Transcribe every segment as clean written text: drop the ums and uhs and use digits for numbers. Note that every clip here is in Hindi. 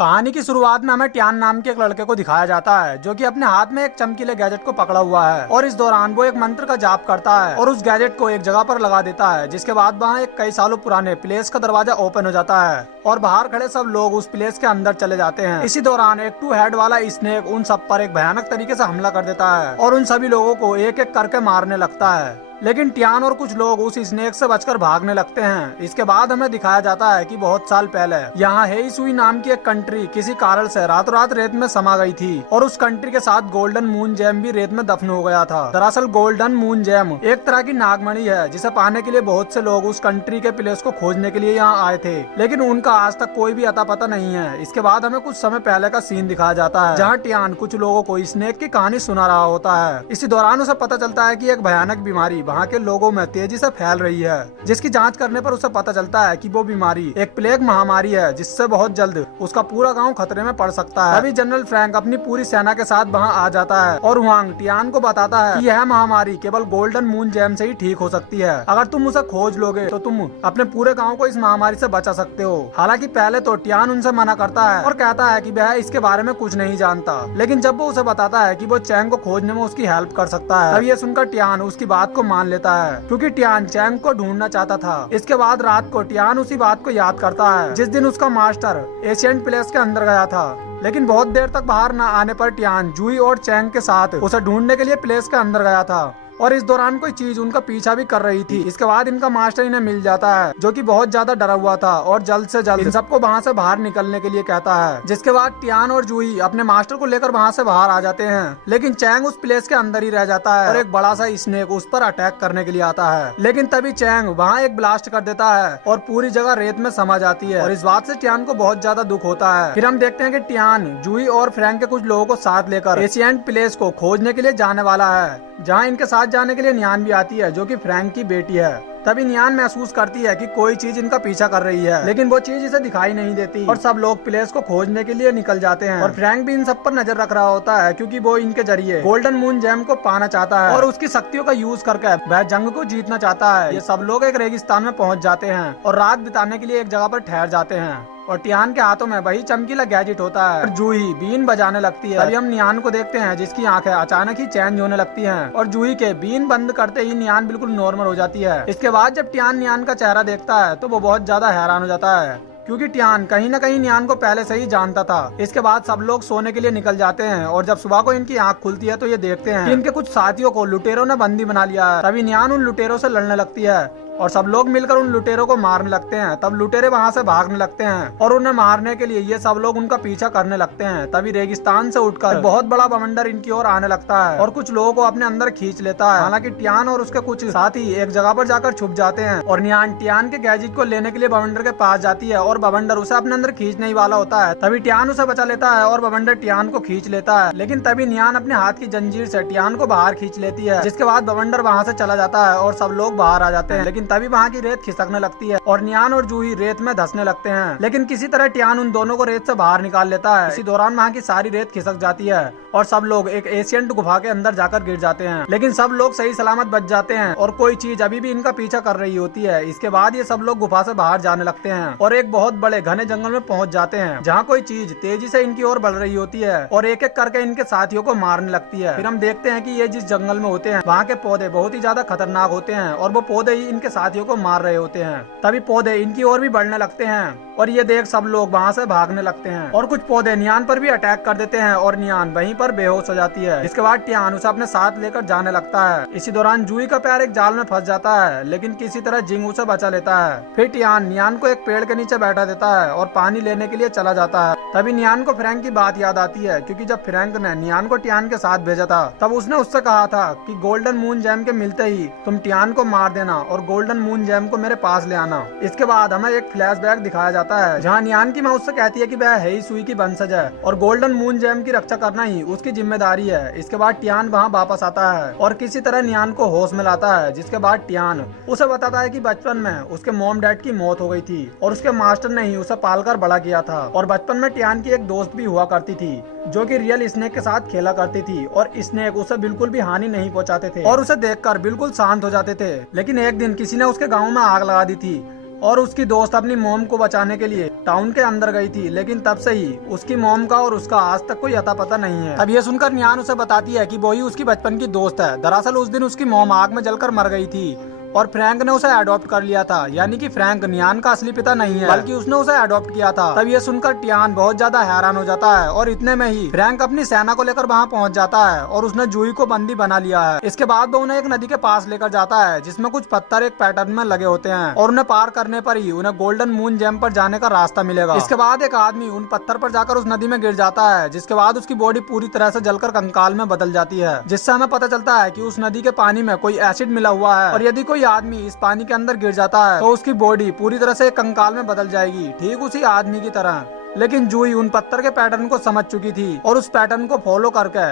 कहानी की शुरुआत में हमें टियान नाम के एक लड़के को दिखाया जाता है जो कि अपने हाथ में एक चमकीले गैजेट को पकड़ा हुआ है और इस दौरान वो एक मंत्र का जाप करता है और उस गैजेट को एक जगह पर लगा देता है, जिसके बाद वहाँ एक कई सालों पुराने प्लेस का दरवाजा ओपन हो जाता है और बाहर खड़े सब लोग उस प्लेस के अंदर चले जाते हैं। इसी दौरान एक 2 हेड वाला स्नेक उन सब पर एक भयानक तरीके से हमला कर देता है और उन सभी लोगों को एक एक करके मारने लगता है। लेकिन टियान और कुछ लोग उस स्नेक से बचकर भागने लगते हैं। इसके बाद हमें दिखाया जाता है कि बहुत साल पहले यहाँ हेईसुई नाम की एक कंट्री किसी कारण से रातों रात रेत में समा गई थी और उस कंट्री के साथ गोल्डन मून जेम भी रेत में दफन हो गया था। दरअसल गोल्डन मून जेम एक तरह की नागमणि है जिसे पाने के लिए बहुत से लोग उस कंट्री के प्लेस को खोजने के लिए यहाँ आए थे, लेकिन उनका आज तक कोई भी अता पता नहीं है। इसके बाद हमें कुछ समय पहले का सीन दिखाया जाता है जहाँ टियान कुछ लोगों को स्नेक की कहानी सुना रहा होता है। इसी दौरान उसे पता चलता है कि एक भयानक बीमारी वहाँ के लोगों में तेजी से फैल रही है, जिसकी जांच करने पर उसे पता चलता है कि वो बीमारी एक प्लेग महामारी है जिससे बहुत जल्द उसका पूरा गांव खतरे में पड़ सकता है। अभी जनरल फ्रैंक अपनी पूरी सेना के साथ वहां आ जाता है और हुआंग टियान को बताता है कि यह महामारी केवल गोल्डन मून जेम से ही ठीक हो सकती है। अगर तुम उसे खोज लोगे तो तुम अपने पूरे गाँव को इस महामारी से बचा सकते हो। हालांकि पहले तो टियान उनसे मना करता है और कहता है कि वह इसके बारे में कुछ नहीं जानता, लेकिन जब वो उसे बताता है कि वो चैंग को खोजने में उसकी हेल्प कर सकता है, तब ये सुनकर टियान उसकी बात को मान लेता है क्योंकि टियान चैंग को ढूंढना चाहता था। इसके बाद रात को टियान उसी बात को याद करता है जिस दिन उसका मास्टर एशियंट प्लेस के अंदर गया था, लेकिन बहुत देर तक बाहर न आने पर टियान जुई और चैंग के साथ उसे ढूंढने के लिए प्लेस के अंदर गया था और इस दौरान कोई चीज उनका पीछा भी कर रही थी। इसके बाद इनका मास्टर इन्हें मिल जाता है जो कि बहुत ज्यादा डरा हुआ था और जल्द से जल्द इन सबको वहाँ से बाहर निकलने के लिए कहता है। जिसके बाद टियान और जूही अपने मास्टर को लेकर वहाँ से बाहर आ जाते हैं, लेकिन चैंग उस प्लेस के अंदर ही रह जाता है और एक बड़ा सा स्नेक उस पर अटैक करने के लिए आता है। लेकिन तभी चैंग वहाँ एक ब्लास्ट कर देता है और पूरी जगह रेत में समा जाती है और इस बात से टियान को बहुत ज्यादा दुख होता है। फिर हम देखते हैं कि टियान जूही और फ्रैंक के कुछ लोगों को साथ लेकर एशियंट प्लेस को खोजने के लिए जाने वाला है, जहाँ इनके साथ जाने के लिए नियान भी आती है जो कि फ्रैंक की बेटी है। तभी नियान महसूस करती है कि कोई चीज इनका पीछा कर रही है, लेकिन वो चीज इसे दिखाई नहीं देती और सब लोग प्लेस को खोजने के लिए निकल जाते हैं और फ्रैंक भी इन सब पर नजर रख रहा होता है क्योंकि वो इनके जरिए गोल्डन मून जेम को पाना चाहता है और उसकी शक्तियों का यूज करके वह जंग को जीतना चाहता है। ये सब लोग एक रेगिस्तान में पहुंच जाते हैं और रात बिताने के लिए एक जगह पर ठहर जाते हैं और टियान के हाथों में वही चमकीला गैजेट होता है और जूही बीन बजाने लगती है। तभी हम नियान को देखते हैं जिसकी आंखें अचानक ही चेंज होने लगती हैं और जूही के बीन बंद करते ही नियान बिल्कुल नॉर्मल हो जाती है। इसके बाद जब टियान नियान का चेहरा देखता है तो वो बहुत ज्यादा हैरान हो जाता है क्योंकि टियान कहीं न कहीं नियान को पहले से ही जानता था। इसके बाद सब लोग सोने के लिए निकल जाते हैं और जब सुबह को इनकी आंख खुलती है तो ये देखते हैं कि इनके कुछ साथियों को लुटेरों ने बंदी बना लिया है। तभी नियान उन लुटेरों से लड़ने लगती है और सब लोग मिलकर उन लुटेरों को मारने लगते हैं। तब लुटेरे वहाँ से भागने लगते हैं और उन्हें मारने के लिए ये सब लोग उनका पीछा करने लगते हैं। तभी रेगिस्तान से उठकर बहुत बड़ा बवंडर इनकी ओर आने लगता है और कुछ लोगों को अपने अंदर खींच लेता है। हालांकि टियान और उसके कुछ साथी एक जगह पर जाकर छुप जाते हैं और नियान टियान के गैजेट को लेने के लिए बवंडर के पास जाती है और बवंडर उसे अपने अंदर खींचने ही वाला होता है। तभी टियान उसे बचा लेता है और बवंडर टियान को खींच लेता है, लेकिन तभी नियान अपने हाथ की जंजीर से टियान को बाहर खींच लेती है। जिसके बाद बवंडर वहाँ से चला जाता है और सब लोग बाहर आ जाते हैं, लेकिन तभी वहाँ की रेत खिसकने लगती है और नियान और जूही रेत में धंसने लगते हैं। लेकिन किसी तरह टियान उन दोनों को रेत से बाहर निकाल लेता है। इसी दौरान वहाँ की सारी रेत खिसक जाती है और सब लोग एक एशियंट गुफा के अंदर जाकर गिर जाते हैं, लेकिन सब लोग सही सलामत बच जाते हैं और कोई चीज अभी भी इनका पीछा कर रही होती है। इसके बाद ये सब लोग गुफा से बाहर जाने लगते हैं और एक बहुत बड़े घने जंगल में पहुंच जाते हैं जहाँ कोई चीज तेजी से इनकी ओर बढ़ रही होती है और एक एक करके इनके साथियों को मारने लगती है। फिर हम देखते हैं कि ये जिस जंगल में होते हैं वहाँ के पौधे बहुत ही ज्यादा खतरनाक होते हैं और वो पौधे ही इनके साथियों को मार रहे होते हैं। तभी पौधे इनकी ओर भी बढ़ने लगते हैं और ये देख सब लोग वहाँ से भागने लगते हैं और कुछ पौधे नियान पर भी अटैक कर देते हैं और नियान वहीं पर बेहोश हो जाती है। इसके बाद टियान उसे अपने साथ लेकर जाने लगता है। इसी दौरान जूही का पैर एक जाल में फंस जाता है, लेकिन किसी तरह जिंग उसे बचा लेता है। फिर टियान नियान को एक पेड़ के नीचे बैठा देता है और पानी लेने के लिए चला जाता है। तभी नियान को फ्रैंक की बात याद आती है क्योंकि जब फ्रैंक ने नियान को टियान के साथ भेजा था तब उसने उससे कहा था कि गोल्डन मून जेम के मिलते ही तुम टियान को मार देना और गोल्डन मून जेम को मेरे पास ले आना। इसके बाद हमें एक फ्लैशबैक दिखाया जाता है जहाँ नियान की माँ उससे कहती है कि वह हेईसुई की वंशज है और गोल्डन मून जेम की रक्षा करना ही उसकी जिम्मेदारी है। इसके बाद टियान वहाँ वापस आता है और किसी तरह नियान को होश में लाता है। जिसके बाद टियान उसे बताता है कि बचपन में उसके मॉम डैड की मौत हो गई थी और उसके मास्टर ने ही उसे पालकर बड़ा किया था और बचपन में टियान की एक दोस्त भी हुआ करती थी जो कि रियल स्नेक के साथ खेला करती थी और स्नेक उसे बिल्कुल भी हानि नहीं पहुंचाते थे और उसे देखकर बिल्कुल शांत हो जाते थे। लेकिन एक दिन किसी ने उसके गाँव में आग लगा दी थी और उसकी दोस्त अपनी मॉम को बचाने के लिए टाउन के अंदर गई थी, लेकिन तब से ही उसकी मॉम का और उसका आज तक कोई अता पता नहीं है। तब ये सुनकर नियान उसे बताती है कि वो ही उसकी बचपन की दोस्त है। दरअसल उस दिन उसकी मॉम आग में जलकर मर गई थी और फ्रैंक ने उसे अडॉप्ट कर लिया था। यानी कि फ्रैंक नियान का असली पिता नहीं है, बल्कि उसने उसे अडॉप्ट किया था। तब ये सुनकर टियान बहुत ज्यादा हैरान हो जाता है और इतने में ही फ्रैंक अपनी सेना को लेकर वहाँ पहुँच जाता है और उसने जूही को बंदी बना लिया है। इसके बाद वो उन्हें एक नदी के पास लेकर जाता है जिसमें कुछ पत्थर एक पैटर्न में लगे होते हैं और उन्हें पार करने पर ही उन्हें गोल्डन मून जेम पर जाने का रास्ता मिलेगा। इसके बाद एक आदमी उन पत्थर पर जाकर उस नदी में गिर जाता है, जिसके बाद उसकी बॉडी पूरी तरह से जलकर कंकाल में बदल जाती है, जिससे हमें पता चलता है कि उस नदी के पानी में कोई एसिड मिला हुआ है और यदि कोई आदमी इस पानी के अंदर गिर जाता है तो उसकी बॉडी पूरी तरह से कंकाल में बदल जाएगी, ठीक उसी आदमी की तरह। लेकिन जूही उन पत्थर के पैटर्न को समझ चुकी थी और उस पैटर्न को फॉलो करके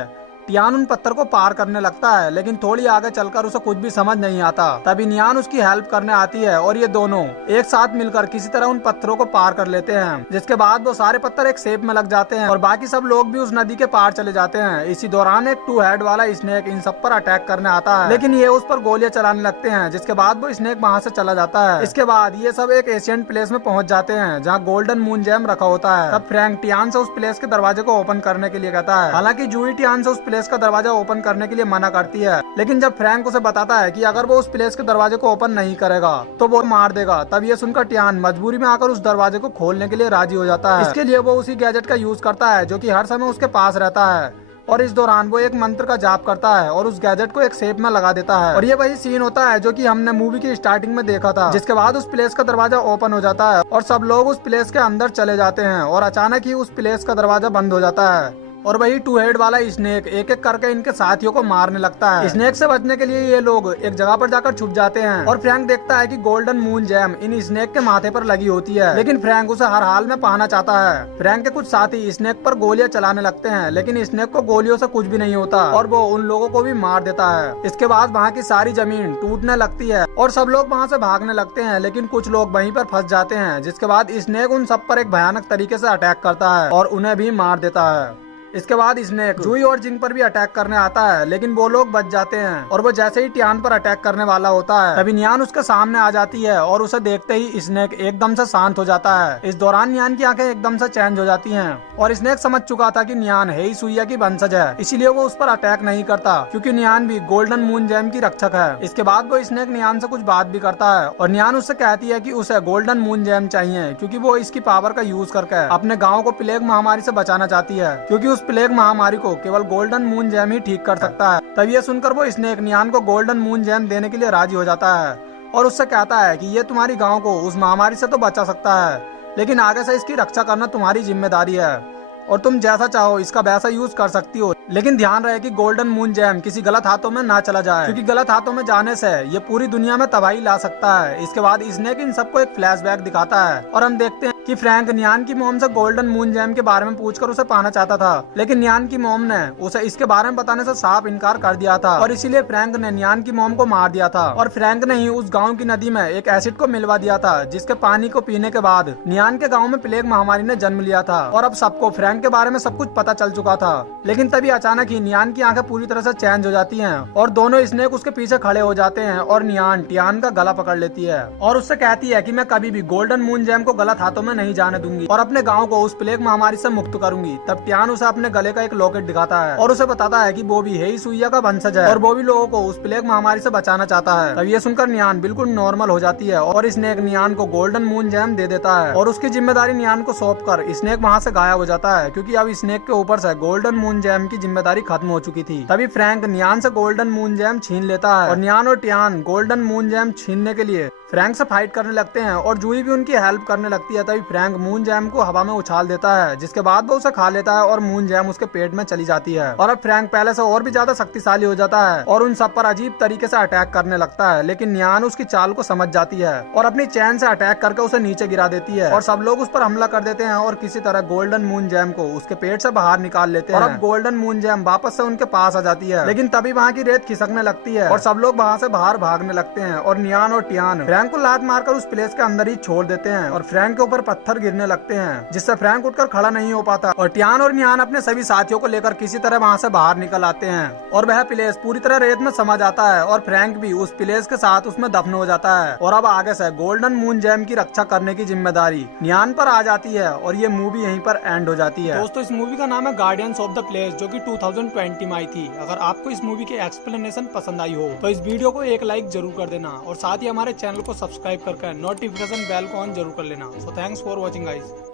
टियान उन पत्थर को पार करने लगता है, लेकिन थोड़ी आगे चलकर उसे कुछ भी समझ नहीं आता। तभी नियान उसकी हेल्प करने आती है और ये दोनों एक साथ मिलकर किसी तरह उन पत्थरों को पार कर लेते हैं, जिसके बाद वो सारे पत्थर एक शेप में लग जाते हैं और बाकी सब लोग भी उस नदी के पार चले जाते हैं। इसी दौरान एक 2 हेड वाला स्नेक इन सब पर अटैक करने आता है, लेकिन ये उस पर गोलियां चलाने लगते हैं, जिसके बाद वो स्नेक वहाँ से चला जाता है। इसके बाद ये सब एक एशियंट प्लेस में पहुंच जाते हैं जहाँ गोल्डन मून जेम रखा होता है। तब फ्रैंक टियान से उस प्लेस के दरवाजे को ओपन करने के लिए कहता है। हालांकि जूही टियान से उस प्लेस का दरवाजा ओपन करने के लिए मना करती है, लेकिन जब फ्रैंक उसे बताता है कि अगर वो उस प्लेस के दरवाजे को ओपन नहीं करेगा तो वो मार देगा, तब ये सुनकर टियान मजबूरी में आकर उस दरवाजे को खोलने के लिए राजी हो जाता है। इसके लिए वो उसी गैजेट का यूज करता है जो कि हर समय उसके पास रहता है और इस दौरान वो एक मंत्र का जाप करता है और उस गैजेट को एक शेप में लगा देता है। और ये वही सीन होता है जो कि हमने मूवी की स्टार्टिंग में देखा था, जिसके बाद उस प्लेस का दरवाजा ओपन हो जाता है और सब लोग उस प्लेस के अंदर चले जाते हैं और अचानक ही उस प्लेस का दरवाजा बंद हो जाता है और वही 2 हेड वाला स्नेक एक एक करके इनके साथियों को मारने लगता है। स्नेक से बचने के लिए ये लोग एक जगह पर जाकर छुप जाते हैं और फ्रैंक देखता है कि गोल्डन मून जेम इन स्नेक के माथे पर लगी होती है, लेकिन फ्रैंक उसे हर हाल में पाना चाहता है। फ्रैंक के कुछ साथी स्नेक पर गोलियां चलाने लगते हैं, लेकिन स्नेक को गोलियों से कुछ भी नहीं होता और वो उन लोगों को भी मार देता है। इसके बाद वहाँ की सारी जमीन टूटने लगती है और सब लोग वहाँ से भागने लगते हैं, लेकिन कुछ लोग वहीं पर फंस जाते हैं, जिसके बाद स्नेक उन सब पर एक भयानक तरीके से अटैक करता है और उन्हें भी मार देता है। इसके बाद स्नेक जूही और जिंग पर भी अटैक करने आता है, लेकिन वो लोग बच जाते हैं और वो जैसे ही टियान पर अटैक करने वाला होता है तभी नियान उसके सामने आ जाती है और उसे देखते ही स्नेक एकदम से शांत हो जाता है। इस दौरान नियान की आंखें एकदम से चेंज हो जाती हैं और स्नेक समझ चुका था कि नियान हेई सुइया की वंशज है, इसीलिए वो उस पर अटैक नहीं करता क्योंकि नियान भी गोल्डन मून जेम की रक्षक है। इसके बाद वो स्नेक नियान से कुछ बात भी करता है और नियान उससे कहती है कि उसे गोल्डन मून जेम चाहिए क्योंकि वो इसकी पावर का यूज करके अपने गाँव को प्लेग महामारी से बचाना चाहती है, क्योंकि उस प्लेग महामारी को केवल गोल्डन मून जेम ही ठीक कर सकता है। तब ये सुनकर वो स्नेक नियान को गोल्डन मून जेम देने के लिए राजी हो जाता है और उससे कहता है कि ये तुम्हारी गांव को उस महामारी से तो बचा सकता है, लेकिन आगे से इसकी रक्षा करना तुम्हारी जिम्मेदारी है और तुम जैसा चाहो इसका वैसा यूज कर सकती हो, लेकिन ध्यान रहे कि गोल्डन मून जेम किसी गलत हाथों में ना चला जाए, क्योंकि गलत हाथों में जाने से ये पूरी दुनिया में तबाही ला सकता है। इसके बाद स्नेक इन सबको एक फ्लैशबैक दिखाता है और हम देखते हैं कि फ्रैंक नियान की मॉम से गोल्डन मून जेम के बारे में पूछकर उसे पाना चाहता था, लेकिन नियान की मॉम ने उसे इसके बारे में बताने से साफ इनकार कर दिया था और इसीलिए फ्रैंक ने नियान की मॉम को मार दिया था। और फ्रैंक ने ही उस गाँव की नदी में एक एसिड को मिलवा दिया था, जिसके पानी को पीने के बाद नियान के गाँव में प्लेग महामारी ने जन्म लिया था और अब सबको फ्रैंक के बारे में सब कुछ पता चल चुका था। लेकिन तभी अचानक ही नियान की आंखें पूरी तरह से चेंज हो जाती हैं और दोनों स्नेक उसके पीछे खड़े हो जाते हैं और नियान टियान का गला पकड़ लेती है और उससे कहती है कि मैं कभी भी गोल्डन मून जेम को गलत हाथों में नहीं जाने दूंगी और अपने गांव को उस प्लेग महामारी से मुक्त करूंगी। तब टियान उसे अपने गले का एक लॉकेट दिखाता है और उसे बताता है कि वो भी हेई सुइया का वंशज है और वो भी लोगों को उस प्लेग महामारी से बचाना चाहता है। तब ये सुनकर नियान बिल्कुल नॉर्मल हो जाती है और स्नेक नियान को गोल्डन मून जेम दे देता है और उसकी जिम्मेदारी नियान को सौंप कर स्नेक वहाँ से गायब हो जाता है, क्योंकि अब स्नेक के ऊपर से गोल्डन मून जेम की जिम्मेदारी खत्म हो चुकी थी। तभी फ्रैंक नियान से गोल्डन मून जेम छीन लेता है और नियान और टियान गोल्डन मून जेम छीनने के लिए फ्रैंक से फाइट करने लगते हैं और जूही भी उनकी हेल्प करने लगती है। तभी फ्रैंक मून जैम को हवा में उछाल देता है, जिसके बाद वो उसे खा लेता है और मून जैम उसके पेट में चली जाती है और अब फ्रैंक पहले से और भी ज्यादा शक्तिशाली हो जाता है और उन सब पर अजीब तरीके से अटैक करने लगता है। लेकिन नियान उसकी चाल को समझ जाती है और अपनी चैन से अटैक करके उसे नीचे गिरा देती है और सब लोग उस पर हमला कर देते हैं और किसी तरह गोल्डन मून जैम को उसके पेट से बाहर निकाल लेते हैं और अब गोल्डन मून जैम वापस से उनके पास आ जाती है। लेकिन तभी वहाँ की रेत खिसकने लगती है और सब लोग वहाँ से बाहर भागने लगते हैं और नियान और टियान फ्रैंक को लात मारकर उस प्लेस के अंदर ही छोड़ देते हैं और फ्रैंक के ऊपर पत्थर गिरने लगते हैं, जिससे फ्रैंक उठकर खड़ा नहीं हो पाता और टियान और नियान अपने सभी साथियों को लेकर किसी तरह वहाँ से बाहर निकल आते हैं और वह प्लेस पूरी तरह रेत में समा जाता है और फ्रैंक भी उस प्लेस के साथ उसमें दफन हो जाता है। और अब आगे से गोल्डन मून जेम की रक्षा करने की जिम्मेदारी नियान पर आ जाती है और ये मूवी यहीं पर एंड हो जाती है। दोस्तों, इस मूवी का नाम है गार्डियंस ऑफ द प्लेस, जो कि 2020 में आई थी। अगर आपको इस मूवी की एक्सप्लेनेशन पसंद आई हो तो इस वीडियो को एक लाइक जरूर कर देना और साथ ही हमारे चैनल को सब्सक्राइब करके नोटिफिकेशन बेल को ऑन जरूर कर लेना। So thanks for watching guys.